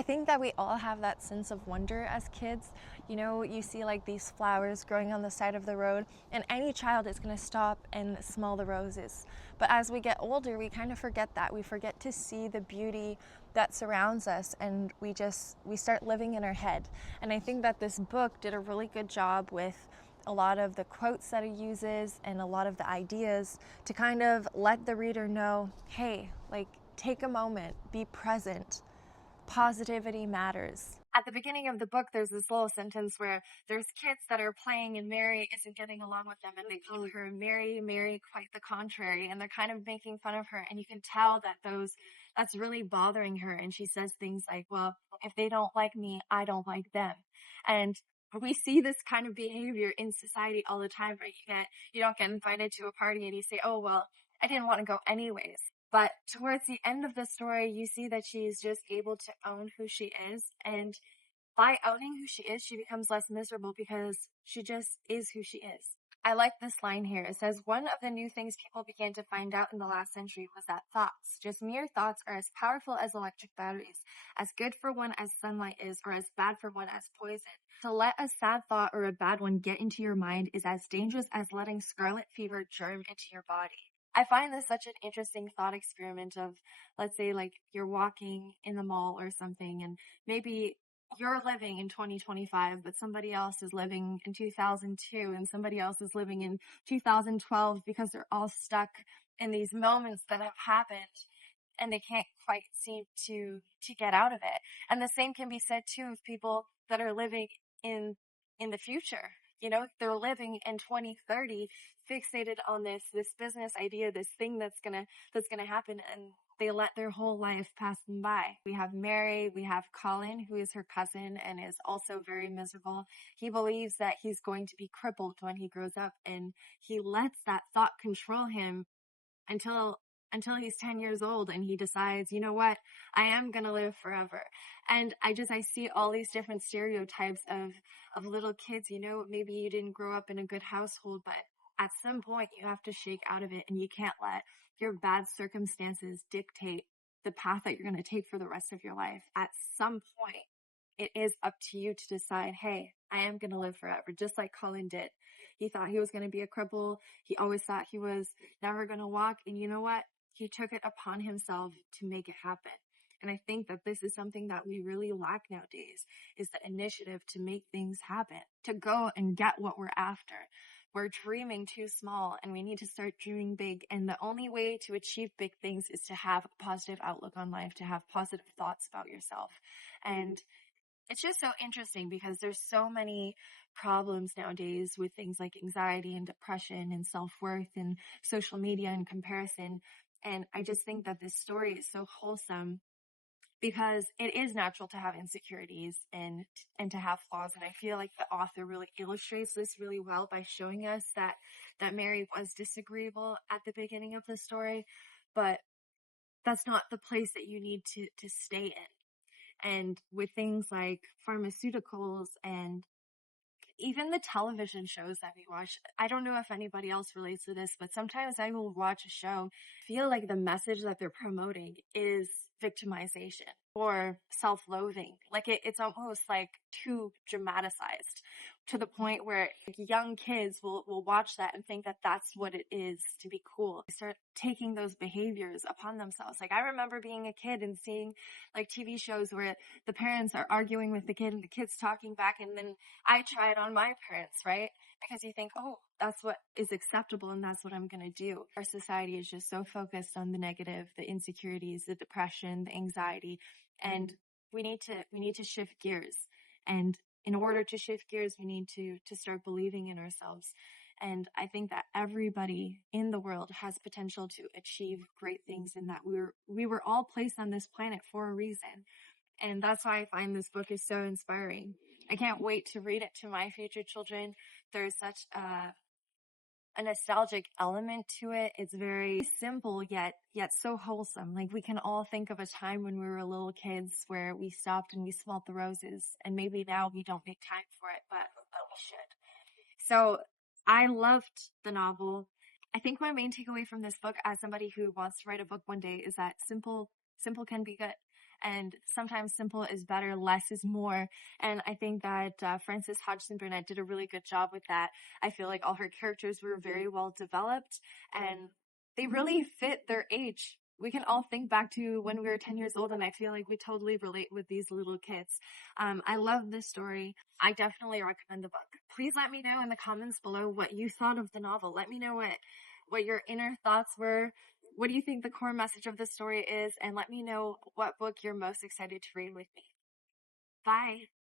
I think that we all have that sense of wonder as kids. You know, you see like these flowers growing on the side of the road, and any child is going to stop and smell the roses. But as we get older, we kind of forget that. We forget to see the beauty that surrounds us, and we start living in our head. And I think that this book did a really good job with a lot of the quotes that it uses and a lot of the ideas to kind of let the reader know, hey, like, take a moment, be present. Positivity matters. At the beginning of the book, there's this little sentence where there's kids that are playing and Mary isn't getting along with them, and they call her Mary, Mary, quite the contrary, and they're kind of making fun of her, and you can tell that that's really bothering her, and she says things like, well, if they don't like me, I don't like them. And we see this kind of behavior in society all the time, right? You don't get invited to a party and you say, oh, well, I didn't want to go anyways. But towards the end of the story, you see that she's just able to own who she is. And by owning who she is, she becomes less miserable because she just is who she is. I like this line here. It says, one of the new things people began to find out in the last century was that thoughts, just mere thoughts, are as powerful as electric batteries, as good for one as sunlight is, or as bad for one as poison. To let a sad thought or a bad one get into your mind is as dangerous as letting scarlet fever germ into your body. I find this such an interesting thought experiment of, let's say, like, you're walking in the mall or something, and maybe you're living in 2025, but somebody else is living in 2002, and somebody else is living in 2012, because they're all stuck in these moments that have happened and they can't quite seem to get out of it. And the same can be said too of people that are living in in the future. You know, they're living in 2030, fixated on this business idea, this thing that's gonna happen, and they let their whole life pass them by. We have Mary, we have Colin, who is her cousin and is also very miserable. He believes that he's going to be crippled when he grows up, and he lets that thought control him until he's 10 years old, and he decides, you know what, I am going to live forever. And I see all these different stereotypes of little kids. You know, maybe you didn't grow up in a good household, but at some point you have to shake out of it, and you can't let your bad circumstances dictate the path that you're going to take for the rest of your life. At some point, it is up to you to decide, hey, I am going to live forever, just like Colin did. He thought he was going to be a cripple. He always thought he was never going to walk. And you know what? He took it upon himself to make it happen. And I think that this is something that we really lack nowadays, is the initiative to make things happen, to go and get what we're after. We're dreaming too small, and we need to start dreaming big. And the only way to achieve big things is to have a positive outlook on life, to have positive thoughts about yourself. And it's just so interesting because there's so many problems nowadays with things like anxiety and depression and self-worth and social media and comparison. And I just think that this story is so wholesome because it is natural to have insecurities and to have flaws. And I feel like the author really illustrates this really well by showing us that Mary was disagreeable at the beginning of the story, but that's not the place that you need to stay in. And with things like pharmaceuticals and even the television shows that we watch, I don't know if anybody else relates to this, but sometimes I will watch a show, feel like the message that they're promoting is victimization or self-loathing. Like it's almost like too dramatized to the point where young kids will watch that and think that that's what it is to be cool. They start taking those behaviors upon themselves. Like I remember being a kid and seeing like TV shows where the parents are arguing with the kid and the kid's talking back, and then I try it on my parents, right? Because you think, oh, that's what is acceptable and that's what I'm going to do. Our society is just so focused on the negative, the insecurities, the depression, the anxiety, and we need to shift gears. And in order to shift gears, we need to start believing in ourselves. And I think that everybody in the world has potential to achieve great things, and that we were all placed on this planet for a reason. And that's why I find this book is so inspiring. I can't wait to read it to my future children. There's such a nostalgic element to it. It's very simple yet so wholesome. Like we can all think of a time when we were little kids where we stopped and we smelled the roses, and maybe now we don't make time for it, but we should. So I loved the novel. I think my main takeaway from this book, as somebody who wants to write a book one day, is that simple can be good. and sometimes simple is better, less is more. And I think that Frances Hodgson Burnett did a really good job with that. I feel like all her characters were very well developed and they really fit their age. We can all think back to when we were 10 years old, and I feel like we totally relate with these little kids. I love this story. I definitely recommend the book. Please let me know in the comments below what you thought of the novel. Let me know what your inner thoughts were. What do you think the core message of the story is? And let me know what book you're most excited to read with me. Bye.